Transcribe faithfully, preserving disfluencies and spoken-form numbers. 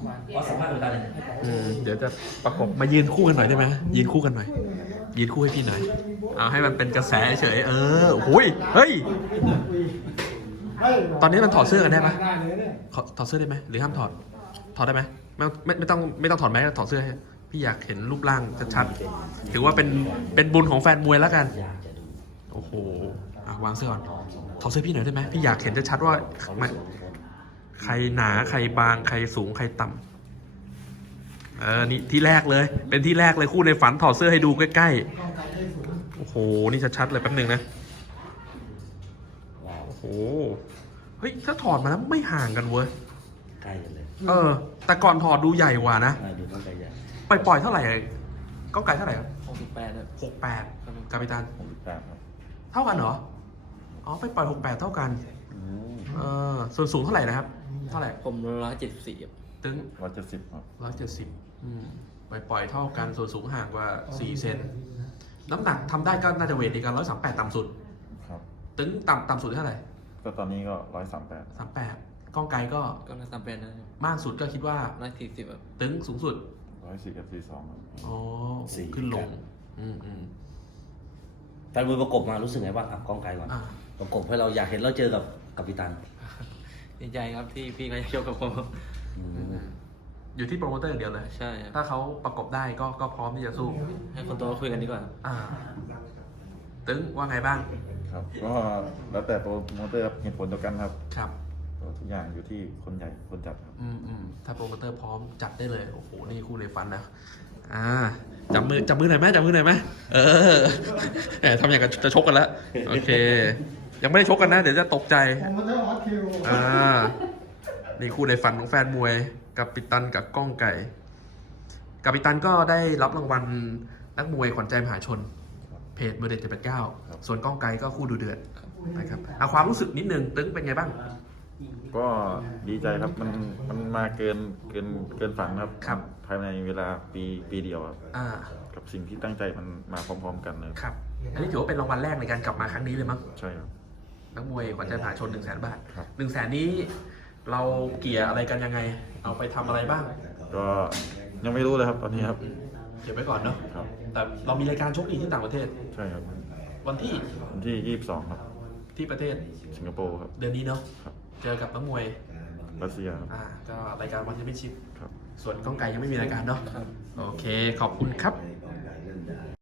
อ๋อสัมภาษณ์กันเลยอืมเดี๋ยวจะประกบมายืนคู่กันหน่อยได้ไหมยืนคู่กันหน่อยยืนคู่ให้พี่หน่อยเอาให้มันเป็นกระแสเฉยเออโอ้ยเฮ้ยตอนนี้มันถอดเสื้อกันได้ไหมถอดเสื้อได้ไหมหรือห้ามถอดถอดได้ไหมไม่ไม่ไม่ต้องไม่ต้องถอดแมสถอดเสื้อให้พี่อยากเห็นรูปร่างชัดๆถือว่าเป็นเป็นบุญของแฟนมวยแล้วกันโอ้โหอ่ะวางเสื้อก่อนถอดเสื้อพี่หน่อยได้ไหมพี่อยากเห็นชัดๆว่าใครหนาใครบางใครสูงใครต่ำเออนี่ที่แรกเลยเป็นที่แรกเลยคู่ในฝันถอดเสื้อให้ดูใกล้ๆโอ้โหนี่ชัดๆเลยแป๊บนึงนะโอ้โหเฮ้ยถ้าถอดมาแล้วไม่ห่างกันเว้ยใกล้กันเลยเออแต่ก่อนถอดดูใหญ่กว่านะดูต้องใกล้ใหญ่ปล่อยปล่อยเท่าไหร่ก้องไก่เท่าไหร่ครับหกสิบแปดครับหกแปดกาปิตันหกสิบแปดครับเท่ากันเหรออ๋อไปปล่อยหกแปดเท่ากันเออส่วนสูงเท่าไหร่นะครับเท่าไหร่ผมร้อยเจ็ดสิบสี่ตึ้งร้อยเจ็ดสิบครับร้อยเจ็ดสิบปล่อยปล่อยเท่ากันส่วนสูงห่างกว่าสี่เซนน้ำหนักทำได้ก็น่าจะเวทดีกันร้อยสามแปดต่ำสุดครับตึ้งต่ำต่ำสุดเท่าไหร่ก็ตอนนี้ก็ร้อยสามแปดสามแปดก้องไกลก็ก็ร้อยสามแปดนะมากสุดก็คิดว่าร้อยสี่สิบแบบตึ้งสูงสุดร้อยสี่กับสี่สองอ๋อขึ้นลงอืมอืมแฟนมวยประกบมารู้สึกไงบ้างครับก้องไกลก่อนประกบให้เราอยากเห็นเราเจอกับกัปตันดีใจครับที่พี่เขาจะชกกับผมอยู่ที่โปรโมเตอร์อย่างเดียวเลยใช่ครับถ้าเขาประกบได้ก็ก็พร้อมที่จะสู้ให้คนโตคุยกันดีกว่าอ่าตึ้งว่าไงบ้างครับก็แล้วแต่โปรโมเตอร์เหตุผลเดียวกันครับครับทุกอย่างอยู่ที่คนใหญ่คนจัดครับอืมอืมถ้าโปรโมเตอร์พร้อมจัดได้เลยโอ้โหนี่คู่ในฟันนะอ่าจับมือจับมือหน่อยไหมจับมือหน่อยไหมเออแหมทำอย่างกับจะชกกันแล้วโอเคยังไม่ได้ชกกันนะเดี๋ยวจะตกใจอ่านี่คู่ในฝันของแฟนมวยกัปตันกับก้องไก่กัปตันก็ได้รับรางวัลนักมวยขวัญใจมหาชนเพจเบอร์เด็ดเจ็ดแปดเก้าส่วนก้องไก่ก็คู่ดูเดือดนะครับเอาความรู้สึกนิดนึงตึ้งเป็นไงบ้างก็ดีใจครับมันมันมาเกินเกินเกินฝันครับครับภายในเวลาปีปีเดียวครับกับสิ่งที่ตั้งใจมันมาพร้อมๆกันเลยครับอันนี้ถือว่าเป็นรางวัลแรกในการกลับมาครั้งนี้เลยมั้งใช่ครับนักมวยขวัญใจมหาชนหนึ่งแสนบาทหนึ่งแสนนี้เราเกี่ยอะไรกันยังไงเอาไปทำอะไรบ้างก็ยังไม่รู้เลยครับตอนนี้ครับเก็บไว้ก่อนเนาะแต่เรามีรายการชกอีกที่ต่างประเทศใช่ครับวันที่วันที่ยี่สิบสองครับที่ประเทศสิงคโปร์ครับเดือนนี้เนาะเจอกับนักมวยรัสเซียอ่าก็รายการวันแชมเปี้ยนชิพครับส่วนก้องไก่ยังไม่มีรายการเนาะโอเคขอบคุณครับ